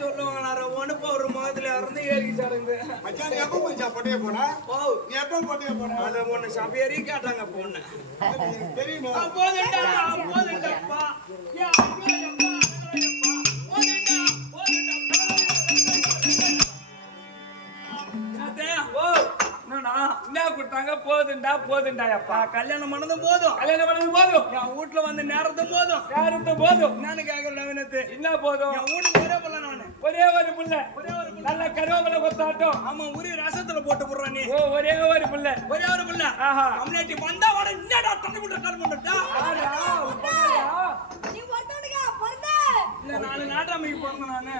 சொல்லுவாங்க ஒண்ணு ஒரு முகத்துல இருந்து ஏறிச்சாருங்க. எப்ப போச்சா பொட்டைய போனா? எப்ப பொட்டைய போனா? அத ஒண்ணு சபையறி கேட்டாங்க பொண்ணு. தெரியுமா? போதுண்டப்பா என்ன கொடுத்தாங்க? போதுண்டா போதுண்டா அப்பா. கல்யாணம் பண்ணதும் போதும், கல்யாணம் பண்ணது போதும், என் வீட்டுல வந்து நேரத்தும் போதும், யாருக்கும் போதும். என்னன்னு கேக்குற நவீனத்து என்ன போதும்? என் வீட்டுக்கு ஒரே பிள்ளை நானு, ஒரே ஒரு புள்ள, நல்ல கருவேப்பிலை கொத்தாட்டம். ஆமா உரிய ரசத்துல போட்டு போடுறான் நீ. ஓ ஒரே ஒரு புள்ள, ஒரே ஒரு பிள்ளை. ஆஹா கம்யூனிட்டி வந்தா வர என்னடா தண்ணி போட்டு கால் பண்ணிட்டா இல்ல 4 நாட்டாமைக்கு பிறந்த நானு.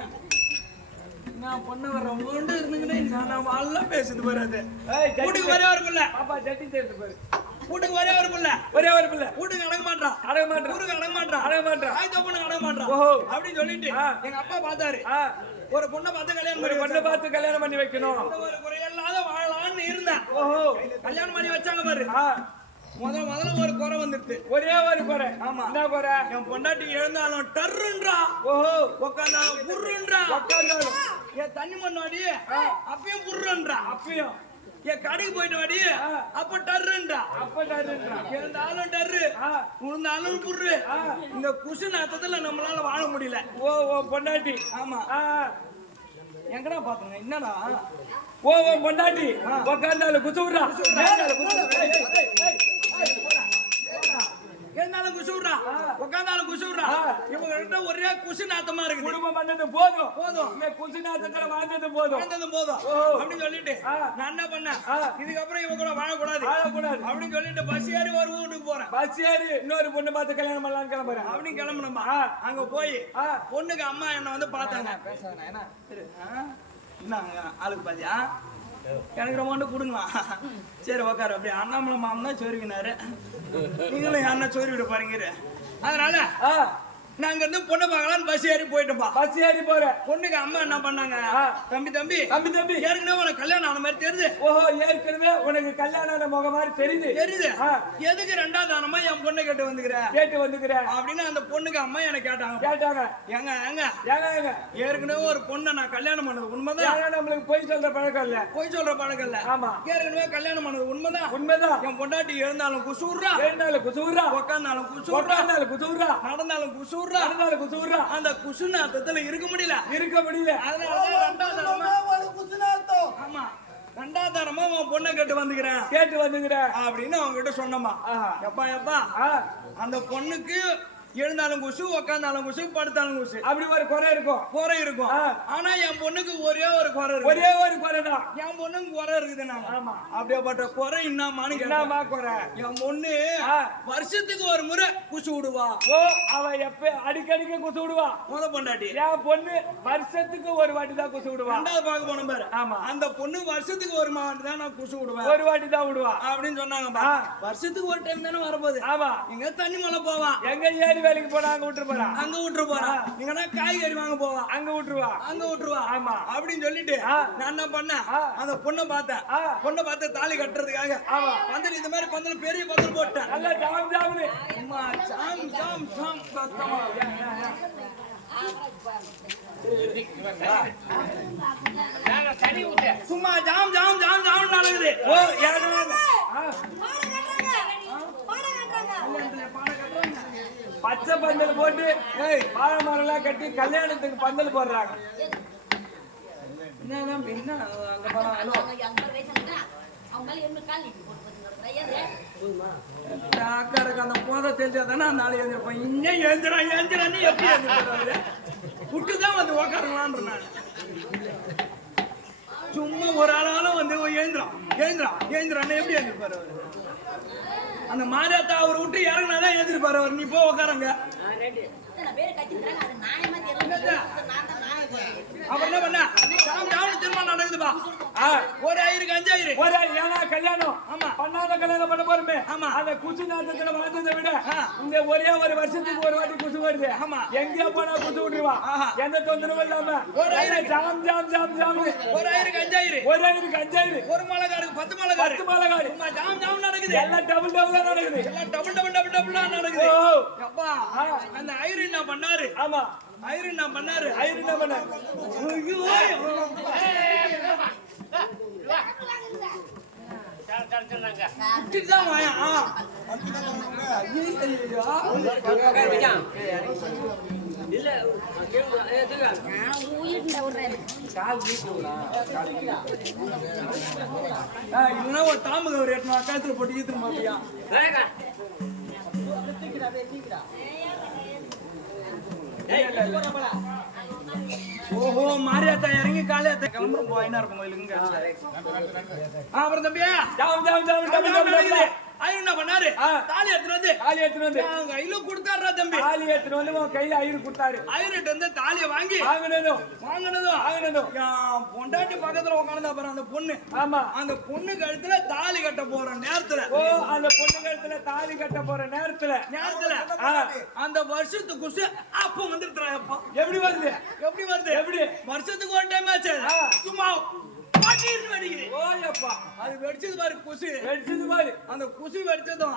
நான் பொண்ணு வர்றேன் உண்டு இருந்துக்கிட்டே நான் வாழலாம் பேசுது வராது. வீட்டுக்கு ஒரே ஒரு பிள்ளை. பாப்பா ஜட்டி சேர்த்து பாரு. வீட்டுக்கு ஒரே ஒரு பிள்ளை, ஒரே ஒரு பிள்ளை. வீட்டுக்கு அடங்க மாட்டான், அடங்க மாட்டான், ஊருக்கு அடங்க மாட்டான், அடங்க மாட்டான், ஆயுத பொண்ணு அடங்க மாட்டான். ஓஹோ அப்படின்னு சொல்லிட்டு எங்க அப்பா பார்த்தாரு. ஒரு பொண்ணை பார்த்து கல்யாணம் ஒரு பண்ணி பொண்ணை பார்த்து கல்யாணம் பண்ணி வைக்கணும். ஒரு குறையில்லாத வாழலாம்னு இருந்தேன். ஓஹோ கல்யாணம் பண்ணி வச்சாங்க பாரு. முதல்ல ஒரு குறை வந்துருது. ஒரே ஒரு குறை. ஆமா என்ன குறை? என் பொண்டாட்டி எழுந்தாலும் டர்ருன்றா, ஓஹோ உட்காந்தாலும் புர்ருன்றா, உட்காந்தாலும் என் தண்ணி மண்ணாடி அப்பயும் புர்ருன்றா, அப்பயும் என் கடைக்கு போயிட்டு வாடி அப்ப டர்ருன்றா, அப்ப டர்ருன்றா, எழுந்தாலும் டர்ரு உழுந்தாலும் புர்ரு. இந்த குசு நாத்தத்துல நம்மளால வாழ முடியல. ஓ ஓ பொண்டாட்டி. ஆமா எங்கடா பாத்துங்க என்னடா ஓ ஓ பொண்டாட்டி உட்காந்தாலும் குசுவுறா, எழுந்தாலும் குசுவுறா, உட்காந்தாலும் குசுவுறா. இவங்க கிட்ட ஒரே குசு நாத்தமா இருக்கு. குடும்பம் பண்ணது போதும் போதும், இந்த குசு நாத்தத்துல வாழ்ந்தது போதும், வாழ்ந்ததும் போதும் அப்படின்னு சொல்லிட்டு நான் என்ன பண்ணேன், இதுக்கப்புறம் இவங்க கூட வாழக்கூடாது வாழக்கூடாது அப்படின்னு சொல்லிட்டு பஸ் ஏறி ஒரு வீட்டுக்கு போறேன். பஸ் ஏறி இன்னொரு பொண்ணு பார்த்து கல்யாணம் பண்ணலாம்னு கிளம்புறேன். அப்படின்னு கிளம்பணுமா? அங்க போய் பொண்ணுக்கு அம்மா என்ன வந்து பார்த்தாங்க. என்ன ஆளுக்கு பாத்தியா எனக்கு ரொம்ப கொடுங்களா? சரி உக்காரு. அப்படி அண்ணாமலை மாமன் தான் சொருவினாரு, நீங்களும் அண்ணா சொருவி விட பாருங்க. அதனால நாங்க இருந்து பொண்ணு பார்க்கலான்னு பஸ் ஏறி போயிட்டோம்பா. பஸ் ஏறி போற பொண்ணுக்கு அம்மா என்ன பண்ணாங்க, தம்பி தம்பி தம்பி தம்பி ஏற்கனவே உனக்கு கல்யாணம் ஆன மாதிரி தெரியுது. ஓஹோ ஏற்கனவே உனக்கு கல்யாணம் ஆன முகம் மாதிரி தெரியுது. எதுக்கு 2வது தானமா என் பொண்ணு கேட்டு வந்துக்கிற அப்படின்னு அந்த பொண்ணுக்கு அம்மா என்ன கேட்டாங்க. ஏங்க ஏங்க ஏங்க ஏற்கனவே ஒரு பொண்ணை நான் கல்யாணம் பண்ணது உண்மைதான். நம்மளுக்கு பொய் சொல்ற பழக்கம் இல்ல, பொய் சொல்ற பழக்கம் இல்ல. ஆமா ஏற்கனவே கல்யாணம் பண்ணது உண்மைதான். என் பொண்டாட்டி எழுந்தாலும் குசூர்றா, உட்கார்ந்தாலும் குசூர்றா, நடந்தாலும் குசூர்றா, அந்த குசுநாத்தத்துல இருக்க முடியல. அதனால 2வது தரமா உன் பொண்ணை கேட்டு வந்துக்கிறேன் அப்படின்னு அவங்க கிட்ட சொன்னமா. எப்பா அந்த பொண்ணுக்கு எழுந்தாலும் குசு, உட்கார்ந்தாலும் குசு, படுத்தாலும் குசு, அப்படி ஒரு குறை இருக்கும். ஆனா என் பொண்ணுக்கு ஒரே ஒரு குறை தான். என் பொண்ணுக்கு குறை இருக்குதுன்னா அப்படியேப்பட்ட குறை என்னமா குறை? என் பொண்ணு வருஷத்துக்கு ஒரு முறை குசு விடுவா. ஓ அவ எப்ப அடிக்கடிக்கு குசு விடுவா முத பொண்டாட்டி. என் பொண்ணு வருஷத்துக்கு ஒரு வாட்டி தான் குசு விடுவா. 2வது பார்க்க போன பாரு. ஆமா அந்த பொண்ணு வருஷத்துக்கு ஒரு வாட்டி தான் நான் குசு விடுவேன், ஒரு வாட்டி தான் விடுவா அப்படின்னு சொன்னாங்க. வருஷத்துக்கு ஒரு டைம் தானே வரப்போகுது. ஆமா எங்க தண்ணி மலை போவா, எங்க ஏறி வேலைக்கு போனா அங்க விட்டுரு போறா, நீங்கன்னா காய்கறி வாங்க போவா அங்க விட்டுருவா. ஆமா அப்படின்னு சொல்லிட்டு நான் என்ன பண்ணேன், அந்த பொண்ணை பார்த்து தாலி கட்டுறதுக்காக பந்தல் இந்த மாதிரி பந்தல் பெரிய பந்தல் போட்டேன். நல்ல ஜாம் ஜாம்னு சும்மா ஜாம் ஜாம் ஜாம் ஜாம் நடக்குது. ஓ பச்சை பந்தல் போட்டு வாழை மரம் எல்லாம் கட்டி கல்யாணத்துக்கு பந்தல் போடுறாங்க. அந்த போத தெரிஞ்சாதானே அந்த ஆள் எழுந்திருப்பான். இன்னும் எழுந்திரான்னு எப்படி எழுந்திருப்பாரு? விட்டுதான் வந்து உக்காரலான்ற நான். சும்மா ஒரு ஆளாலும் வந்து எழுந்திரான்னு எப்படி எழுந்திருப்பாரு அவரு? அந்த மாரியாத்தா அவர் விட்டு இறங்கினாதான் எழுந்திருப்பாரு அவர். நீ போ உக்காரங்க. இத்தனை பேர் கத்திக்கிறாங்க அது நியாயமா தெரியல நான் தான் நியாயம் அவன் என்ன பண்ண சாமி திருமணம் நடக்குதுப்பா ஒரு ஐயருக்கு 5000 ஒரு ஏன்னா கல்யாணம் ஆமா பண்ணாத கல்யாணம் பண்ண போறோமே ஆமா அந்த குசு நாட்டத்துல வாழ்ந்ததை விட இந்த ஒரே ஒரு வருஷத்துக்கு ஒரு வாட்டி குசு வருது ஆமா எங்கேயா போனா குசு விட்டுருவா எந்த தொந்தரவும் இல்லாம ஒரு ஐயருக்கு ஜாம் ஜாம் ஜாம் ஜாம் ஒரு ஐயருக்கு 5000 ஒரு ஐயருக்கு 5000 ஒரு மலைகாருக்கு 10 மலைகாரு 10 மலைகாரு சும்மா ஜாம் ஜாம் நடக்குது எல்லாம் டபுள் டபுளா நடக்குது எல்லாம் டபுள் நடக்குது ஓ அப்பா அந்த ஐயர் என்ன பண்ணாரு ஆமா ஐயர் என்ன பண்ணாரு ஐயர் என்ன பண்ண இதுதான் வாயா நான் உயிர்ந்த விடுறேன் இல்லைன்னா ஒரு தாம்பு ஒரு எட்டு கழுத்துல போட்டு ஈத்துற மாட்டியா ஓஹோ மாரியாத்தா இறங்கி காலையாத்தா கிளம்புற போயினா இருக்கும் கோயிலுங்க அப்புறம் தம்பியா jam jam jam double double Iyer என்ன பண்ணாரு தாலி எடுத்துட்டு வந்து அவங்க கையில கொடுத்தாருடா தம்பி தாலி எடுத்துட்டு வந்து உன் கையில ஐயர் கொடுத்தாரு ஐயர்கிட்ட இருந்து தாலியை வாங்கி வாங்கினதும் என் பொண்டாட்டி பக்கத்துல உட்கார்ந்தா பாரு அந்த பொண்ணு ஆமா அந்த பொண்ணு கழுத்துல தாலி கட்ட போற நேரத்துல ஓ அந்த பொண்ணு கழுத்துல தாலி கட்ட போற நேரத்துல அந்த வருஷத்துக்கு குசு அப்ப வந்துடுறா அப்பா எப்படி வருது எப்படி வருஷத்துக்கு ஒரு டைம் ஆச்சு சும்மா பாட்டிட்டு வெடிக்குது ஓயப்பா அது வெடிச்சது பாரு குசு வெடிச்சது பாரு அந்த குசு வெடிச்சதும்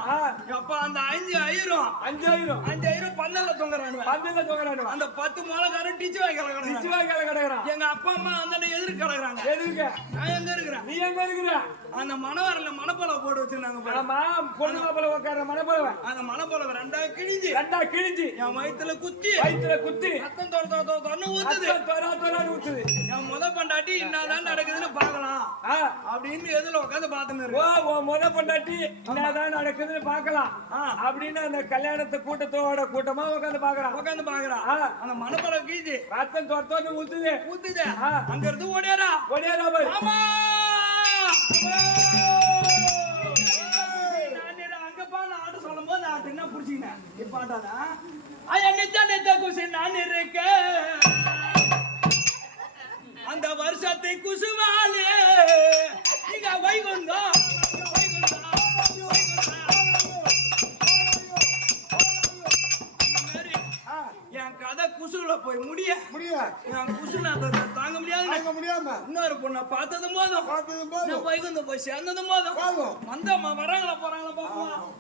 அப்பா அந்த 5000 பந்தல்ல தொங்குறானுவ அந்த 10 மலைக்காரன் டிச்சு வாய்க்கால கிடக்குறான் எங்க அப்பா அம்மா அந்த எதிர்க்கு கிடக்குறாங்க எதுக்கு நான் எங்க இருக்கிறேன் நீ எங்க இருக்கிற அந்த மணவரல மணப்பலவை போட்டு வச்சிருந்தாங்க ஆமா பொண்ணு மாப்பிள உட்கார்ற மணப்பலவை அந்த மணப்பலவை ரெண்டா கிழிஞ்சு என் வயித்துல குத்தி ரத்தம் தொட ஊத்துது என் முத பண்டாட்டி என்னதான் நடக்குதுன்னு பாக்கலாம் அப்படின்னு எதுல உட்காந்து பாத்துன்னு ஓ முத பொண்டாட்டி என்னதான் நடக்குதுன்னு பாக்கலாம் அப்படின்னு அந்த கல்யாணத்து கூட்டமா உட்காந்து பாக்குறான் அந்த மணப்பலவை கீழ்ச்சி ரத்தம் தொட ஊத்துது அங்க இருந்து ஓடியாரா பாரு ஆமா அங்கப்பா நான் சொல்லும் போது நான் என்ன புடிச்சிக்கினேன் இப்பாட்டானா நெத்த குசு நான் இருக்கேன் அந்த வருஷத்தை குசுவாலே நீங்க வைகுந்தம் என் கதை குசுல போய் முடிய என் குசு நான் தாங்க முடியாது இன்னொரு பொண்ணை பார்த்ததும் போதும் வைகுந்தம் போய் சேர்ந்ததும் போதும் வந்தம்மா வராங்களா போறாங்களா பாப்போம்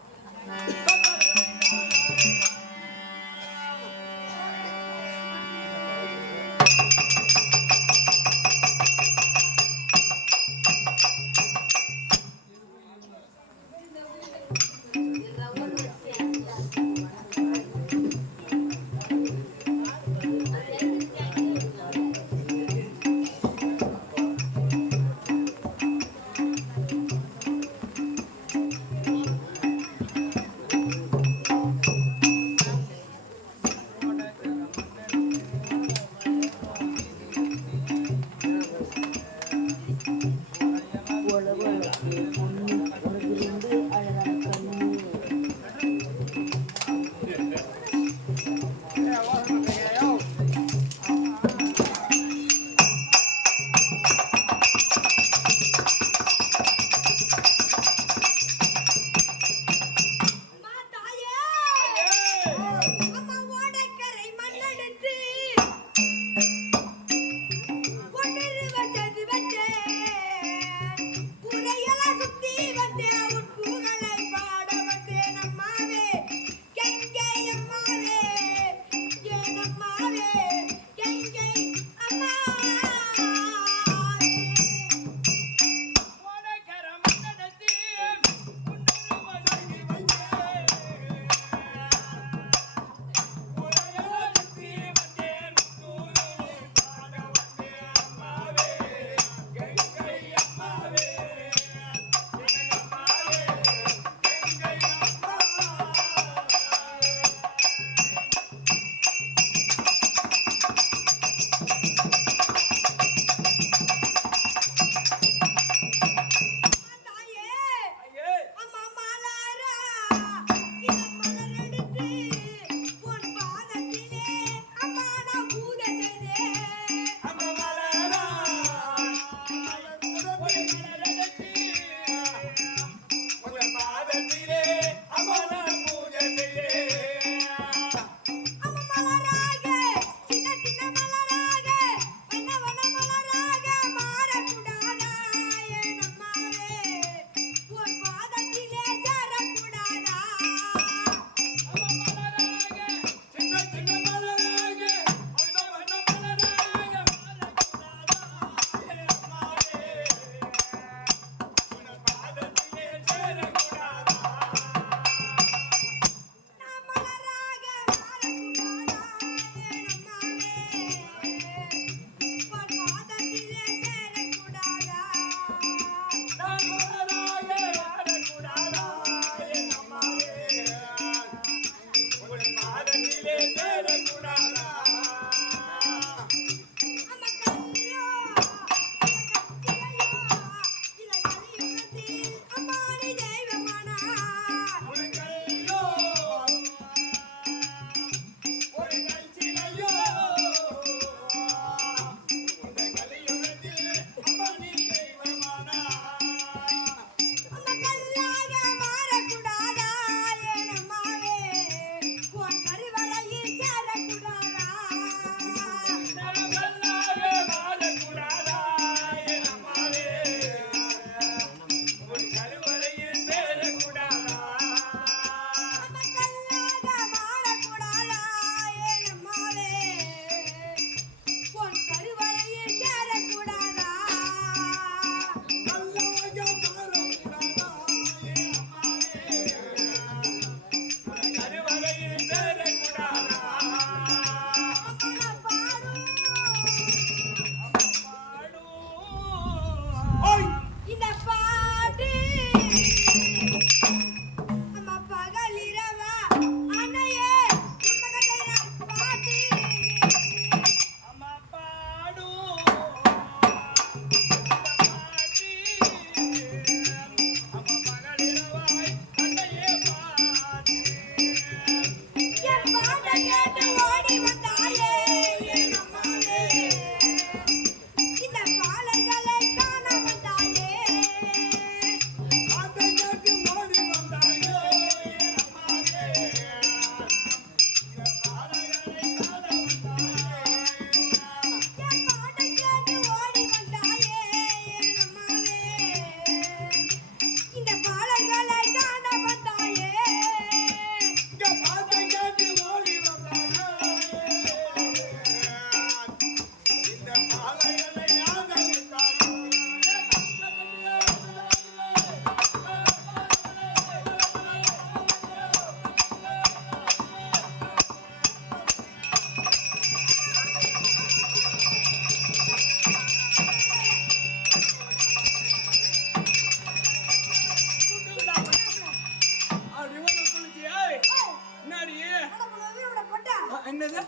என்னது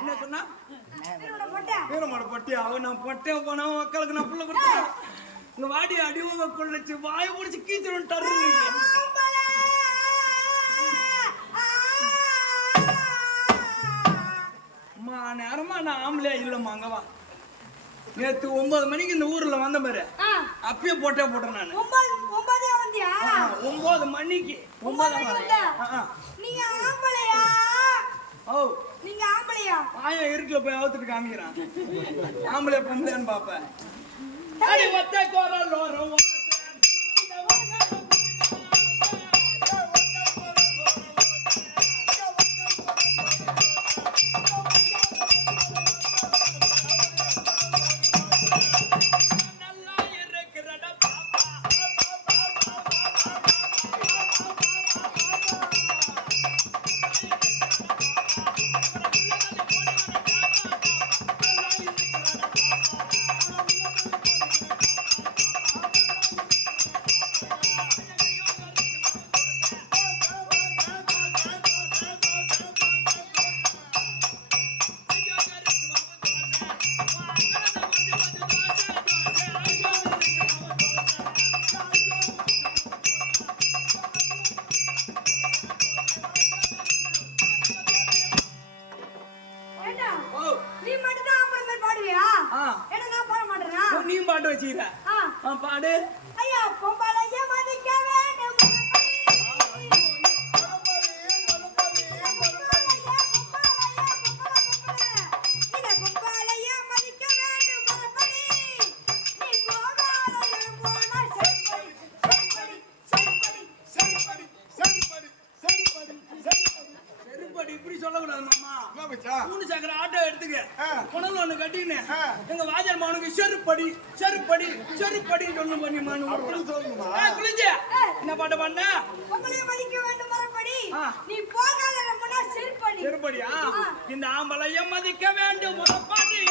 என்ன சொன்னா என்னோட பொட்டை வீரமாட பொட்டியா அவன் நான் பொட்டையா போனா மக்களுக்கு நான் புள்ள கொடுத்தேன் உங்க வாடி அடிவங்க கொள்ளைச்சு வாயை முடிச்சு கீச்சிரும் டர்ரு அம்மா நேரமா நான் ஆம்பளையா இல்லம்மா அங்கவா நேத்து 9 மணிக்கு இந்த ஊர்ல வந்த பாரு அப்பயே போட்டேன் நான் 9 வந்தியா 9 மணிக்கு 9 நீங்க ஆம்பளையா ஓ நீங்க ஆம்பளையா ஆயா இருட்டுல போய் அவுத்துட்டு காமிக்கிறான் ஆம்பளை பொம்பளைன்னு பாப்பேன் அடி வத்த கோரலோரம் நீயும் பாட்டு வச்சுக்கிற பாடு ஐயா பொம்பளைய மதிக்க வேண்டும் ஆட்டோ எடுத்துக்க புனல் ஒண்ணு கட்டின்னு எங்க வாஜர் மகனுக்கு செருப்படி செருப்படி செருப்படின்னு ஒண்ணு பண்ணி குளிச்சு என்ன பாட்டு பண்ண செருப்படியா இந்த ஆம்பளைய மதிக்க வேண்டும் முறப்பாடி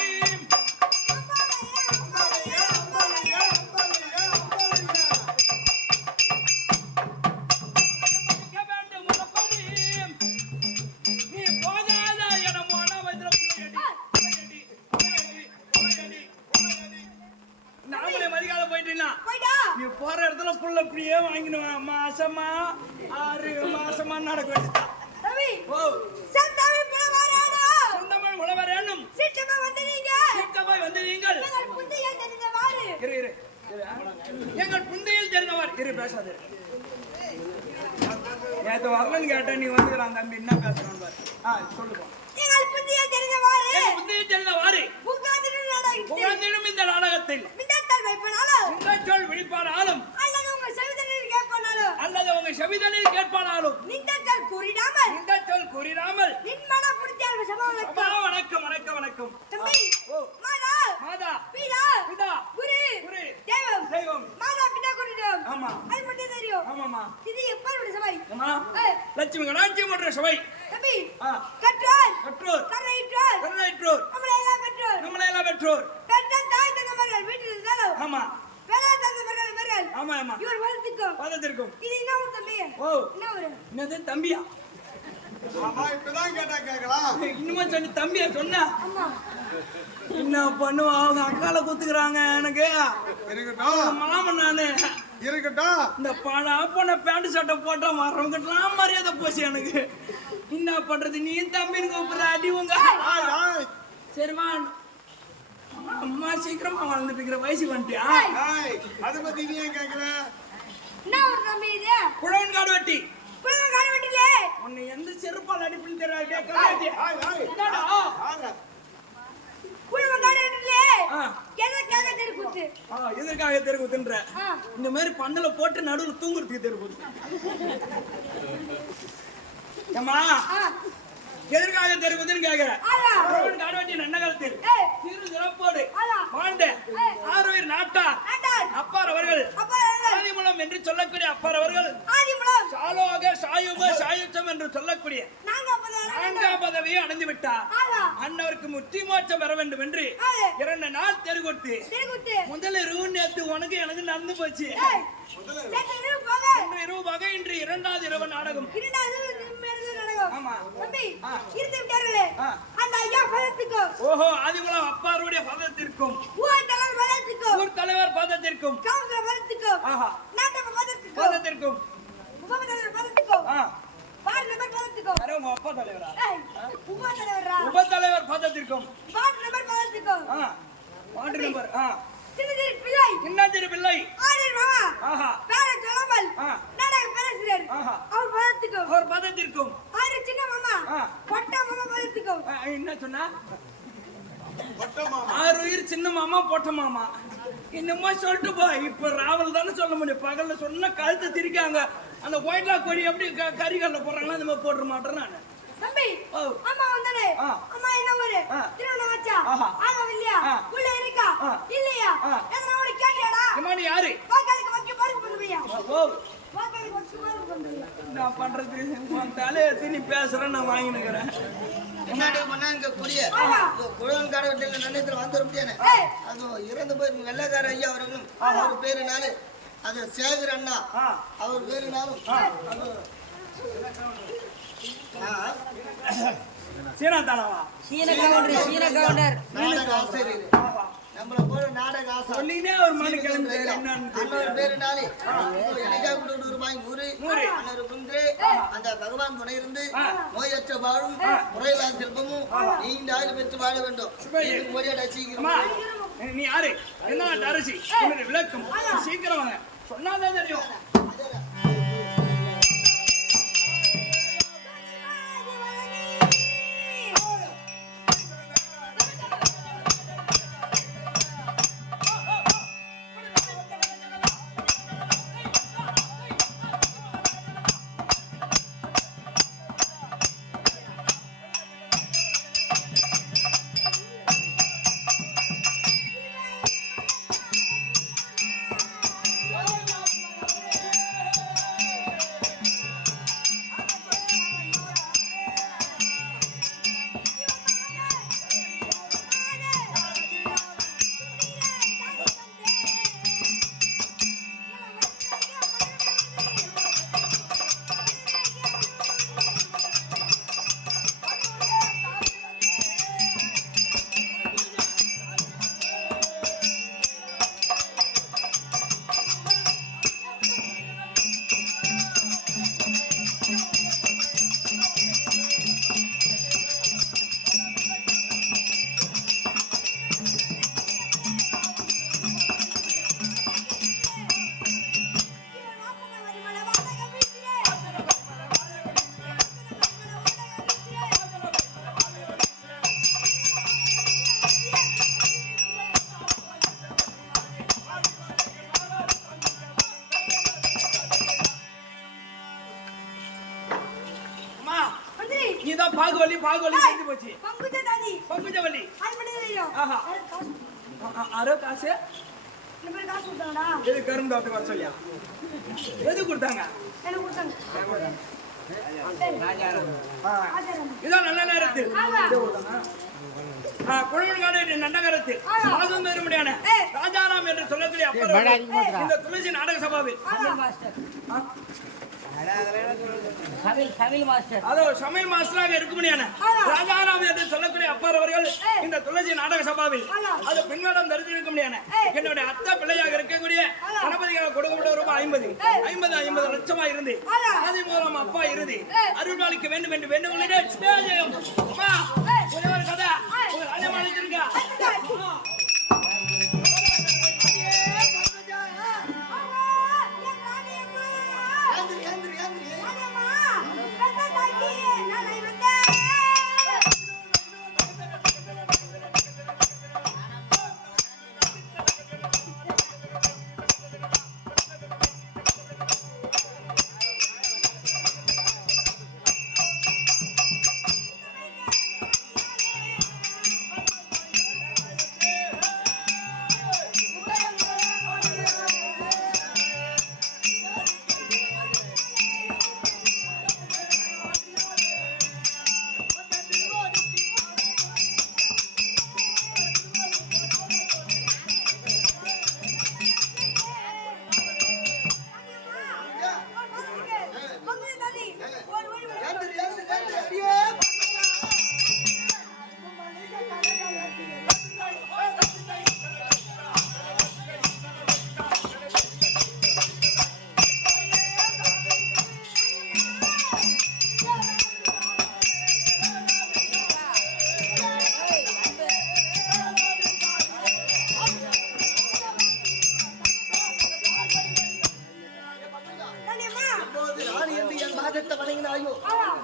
நீ போற இடத்துல புள்ள அப்படியே வாங்கிடுவேன் மாசமா 6 மாசமா நடக்க வேண்டியதான் எங்கள் புந்தையில் தெரிந்தவர் இரு பேசாது நேற்று வரலன்னு கேட்ட நீ வந்துக்கிறான் தம்பி என்ன பேசுறான் பாரு சொல்லுவோம் புந்தையில் தெரிந்தவாறு புகாந்திடும் இந்த நாடகத்தில் சொல் விழிப்பானாலும் அல்லது உங்க செவிதனில் கேட்பானாலும் சொல் கூறிடாமல் வணக்கம் வணக்கம் வணக்கம் மாதா பிதா குரு தெய்வம் ஆமா அது மட்டும் தெரியும் ஆமாமா இது எப்ப சபை லட்சுமி கடாட்சி போன்ற சபை தம்பி கற்றோர் கருணைற்றோர் நம்மளையெல்லாம் பெற்றோர் பெற்ற தாய் தங்கமர்கள் வீட்டில் இருந்தாலும் ஆமா வேலை தங்கமர்கள் இவர்கள் ஆமா ஆமா இவர் வளர்த்திருக்கும் இது என்ன ஒரு தம்பி ஓ என்ன ஒரு என்னது தம்பியா ஆமா இப்பதான் கேக்கலாம் இன்னுமா சொல்லி தம்பியா சொன்னா ஆமா என்ன பண்ணுவா அவங்க அக்கால குத்துக்கிறாங்க எனக்கு இருக்கட்டும் மாமன் நானு இருக்கட்டும் இந்த பணா போன பேண்ட் சட்டை போட்டா மறவங்கிட்டலாம் மரியாதை போச்சு எனக்கு என்ன பண்றது நீ தம்பின்னு கூப்பிடுற அடி உங்க சரிவா அம்மா சீக்கிரமா வளர்ந்துட்டு இருக்கிற வயசு வந்துட்டியா அதை பத்தி நீ ஏன் கேக்குற என்ன ஒரு தம்பி இது குழவன் காடு வெட்டி உன்னை எந்த செருப்பால் அடிப்பில் தெரியாது எதற்காக தெருக்குத்துன்ற இந்த மாதிரி பந்தல போட்டு நடுவில் தூங்குறதுக்கு தெருக்குத்து ஏமா எதற்காக தெரிவதுன்னு கேக்குறேன் காடுவட்டி நல்ல காலத்தில் சிறு சிறப்போடு வாழ்ந்த ஆரோயர் நாட்டார் அப்பார் அவர்கள் ஆதிமூலம் என்று சொல்லக்கூடிய அப்பார் அவர்கள் சாலோக சாயுப சாயுச்சம் என்று சொல்லக்கூடிய 4ஆம் பதவியை அடைந்து விட்டார். அன்னவருக்கு முத்தி மோட்சம் பெற வேண்டும் என்று 2 நாள் தெருகொடுத்து முதல் இரவு நேற்று உனக்கு எனக்கு நடந்து போச்சு. இன்று இரவு வகை இன்று 2வது இரவு நாடகம் விட்டார்களோ ஆமா. தம்பி ஆ. இருந்து விட்டார்களே ஆ. அந்த ஐயா பதத்துக்கும் ஓஹோ ஆதிகுலம் அப்பாருடைய பதத்திற்கும் ஊர் தலைவர் பதத்துக்கும் ஊர் தலைவர் பதத்திற்கும் கவுன்சிலர் பதத்துக்கும் ஆஹா நாட்டம பதத்துக்கும் பதத்திற்கும் உபதலைவர் பதத்துக்கும் ஆ வார்டு நம்பர் பதத்துக்கும் யாரோ உங்க அப்பா தலைவரா ஏய் உபதலைவரா உப தலைவர் பதத்திற்கும் வார்டு நம்பர் பதத்துக்கும் ஆ வார்டு நம்பர் ஆ சின்னதிரி பிள்ளை சின்னாதிரி பிள்ளை ஆரியர் மாமா ஆஹா பேர சொல்லாமல் ஆ. நாடக பேரரசர் ஆஹா. அவர் பதத்துக்கும் அவர் பதத்திற்கும் ஆரியர் சின்ன மாமா ஆ. பொட்டா மாமா பதத்துக்கும் என்ன சொன்னா ஒட்டமா ஆறு உயிர் சின்ன மாமா போட்ட மாமா என்னமோ சொல்லிட்டு போ இப்ப ராவல் தானே சொல்ல முடியும் பகல்ல சொன்னா கழுத்தை திரிக்காங்க அந்த ஒயிட்லா கோழி எப்படி கறிகல்ல போடுறாங்களோ அந்த மாதிரி போட்டுற மாட்டேன் நானு தம்பி ஓ. அம்மா வந்தானே ஆ. அம்மா என்ன ஊரு ஆ. திருவண்ணா வச்சா ஆஹா. ஆகவில்லையா ஆ. உள்ள இருக்கா ஆ. இல்லையா ஆ. எதனா உனக்கு கேட்டியாடா ஏம்மா நீ யாரு வாக்காளுக்கு வைக்க பாருங்க பண்ணுவியா ஓ வாக்காளுக்கு வைக்க பாருங்க பண்ணுவியா நான் பண்றது உன் தலையை திணி பேசுறேன் நான் வாங்கினுக்கிறேன் முன்னாடி பண்ணா இங்க குடிய ஆமா. குழவன் கடை வீட்டில் நன்னத்தில் வந்துருப்பேனே ஏய் அது இறந்து போய் வெள்ளக்கார ஐயா அவர்களும் அவர் பேருனாலும் அது சேகர் அண்ணா ஆ அவர் பேருனாலும் சீனா தானவா சீன கவுண்டர் நாடக ஆசிரியர் ஆஹா நம்மள போல நாடக ஆசிரியர் சொல்லினே ஒரு மணி கிளம்பி என்னன்னு அண்ணன் பேருனாலே எனக்கா கூட ரூபாய் 100 அண்ணர் குன்று அந்த பகவான் துணை இருந்து நோயற்ற வாழும் முறையில்லா செல்வமும் நீண்ட ஆயுள் பெற்று வாழ வேண்டும் மொழியாட அம்மா சீக்கிரம் நீ யாரு என்ன அரசி என்னுடைய விளக்கம் சீக்கிரம் வாங்க சொன்னாதான் தெரியும் நீதான் பாகுவலி தெரிஞ்சு போச்சு பங்குஜ தாதி பங்குஜவலி அது மட்டும் தெரியும் ஆஹா. அரை காசு இந்த மாதிரி காசு கொடுத்தாங்கடா எது கரும்பு தோட்டத்துக்கு வர சொல்லியா எது கொடுத்தாங்க எனக்கு கொடுத்தாங்க ஆ. ஆச்சாரம் இதான் நல்ல நேரத்தில் ஆமா. குழந்தைகளுடைய நண்டகரத்தில் ஆமா. மாதம் பெருமுடியான ஏய். ராஜாராம் என்று சொல்லக்கூடிய அப்பர் இந்த துளசி நாடக சபாவில் ஆ. சமையல் மாஸ்டர் அதோ சமையல் மாஸ்டராக இருக்கும்படியான ஆமா. ராஜாராம் என்று சொல்லக்கூடிய அப்பர் அவர்கள் ஏய். இந்த துளசி நாடக சபாவில் ஆமா. அது பெண்களிடம் தரித்திருக்க முடியான ஏய். என்னுடைய அத்தை பிள்ளையாக இருக்கக்கூடிய ஆமா. கணபதியாக கொடுக்கப்பட்ட ரூபாய் 50 ஏய். 50 லட்சமா இருந்து ஆமா. ஆதி மூலம் அப்பா இருந்து ஏய். அருள்பாலிக்க வேண்டும் என்று வேண்டுகொள்கிறேன் ஜெயம். அம்மா ஏய். ஒரே ஒரு கதை ஏய். உங்க ராஜமாளிகை இருக்கா பாதத்தை வணங்கினாயோ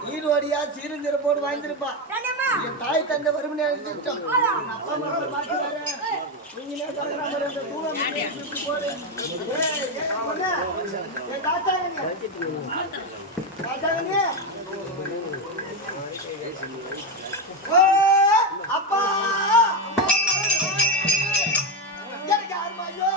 நீரோடியா சீருந்திருப்போடு வாழ்ந்திருப்பா. என் தாய் தந்தை வருமனே எழுதிட்டோம். அப்பா அம்மா பாக்குறாரு. நீங்களே சொல்றாங்க அந்த தூரம் போடு. ஏய் தாத்தாங்க. தாத்தாங்க. ஓ அப்பா எனக்கு யாருமாயோ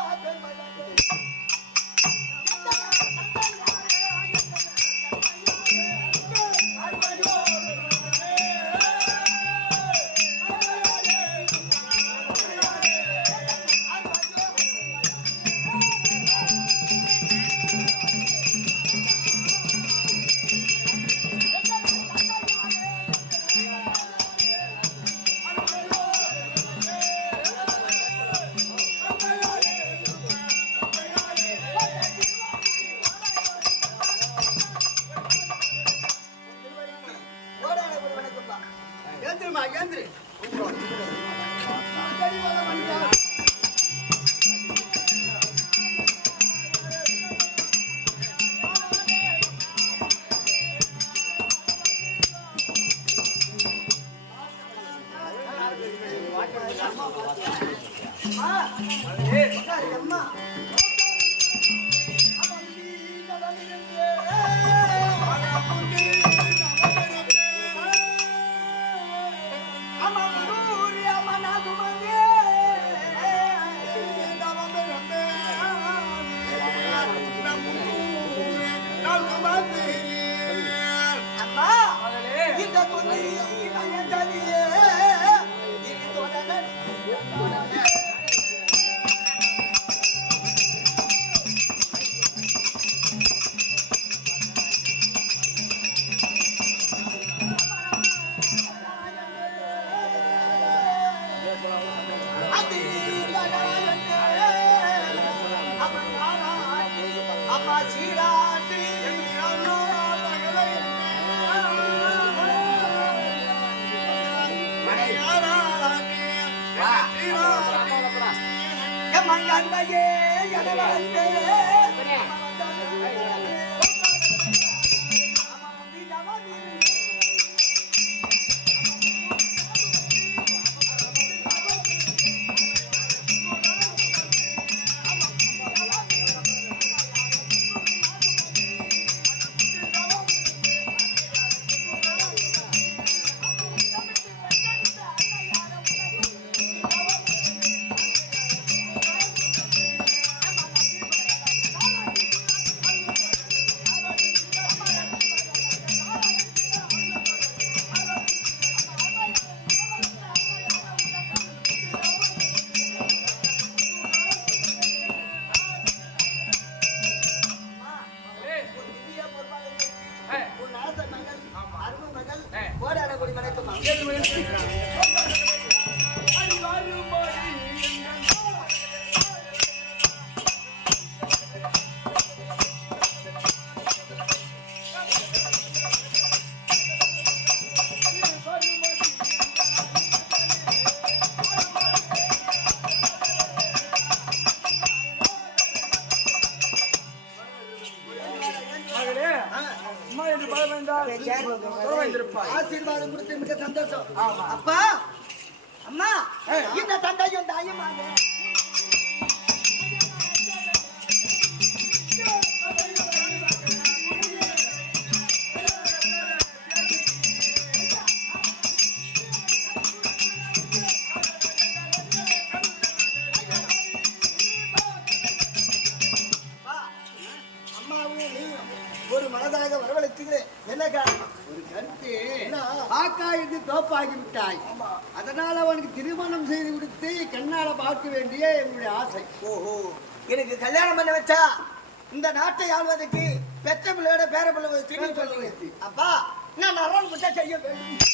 ஆசீர்வாதம் கொடுத்து மிக சந்தோஷம். அப்பா அம்மா இந்த தந்தையும் தாயுமாக ஒரு மனதாக வரவழைத்துகிறேன். என்ன ஒரு கருத்து, ஆக்கா இது தோப்பாகி விட்டாய், அதனால அவனுக்கு திருமணம் செய்து கொடுத்து கண்ணால பார்க்க வேண்டிய என்னுடைய ஆசை. ஓஹோ, எனக்கு கல்யாணம் பண்ண வச்சா இந்த நாட்டை ஆள்வதற்கு பெற்ற பிள்ளையோட பேர பிள்ளை திரும்பி சொல்லுங்க. அப்பா நான் அரண் புத்த செய்ய வேண்டும்.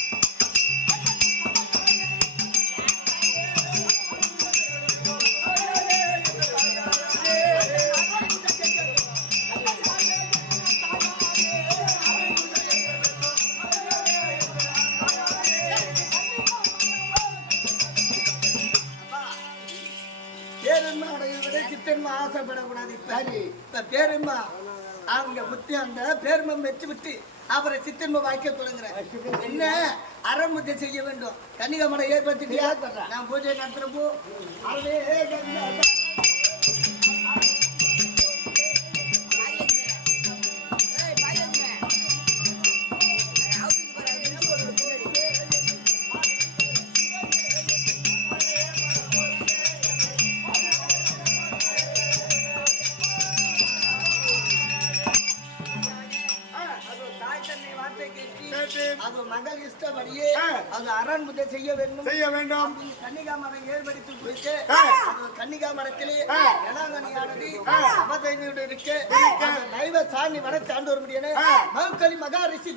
பேரம்மா ஆசைப்படக்கூடாது. இப்ப பேரம்மா அங்க முத்தி அந்த பேர்மம் வச்சு விட்டு அப்புறம் சித்தன்ம வாய்க்க தொடங்குறேன். என்ன அறமுத்தை செய்ய வேண்டும். கன்னிகாமனை ஏற்படுத்திட்டியா? நான் பூஜை நடத்துறப்போ அறவே அது மகள் இஷ்டப்படியே அது அரண்முறை செய்ய வேண்டும். கன்னிகாமரை ஏற்படுத்தி கொடுத்து கன்னிகாமரத்திலே இளங்கனியானது அவதையோடு இருக்கு. நைவ சாணி வர சாண்டு வர முடியாது. மகக்களி மகா ரிஷி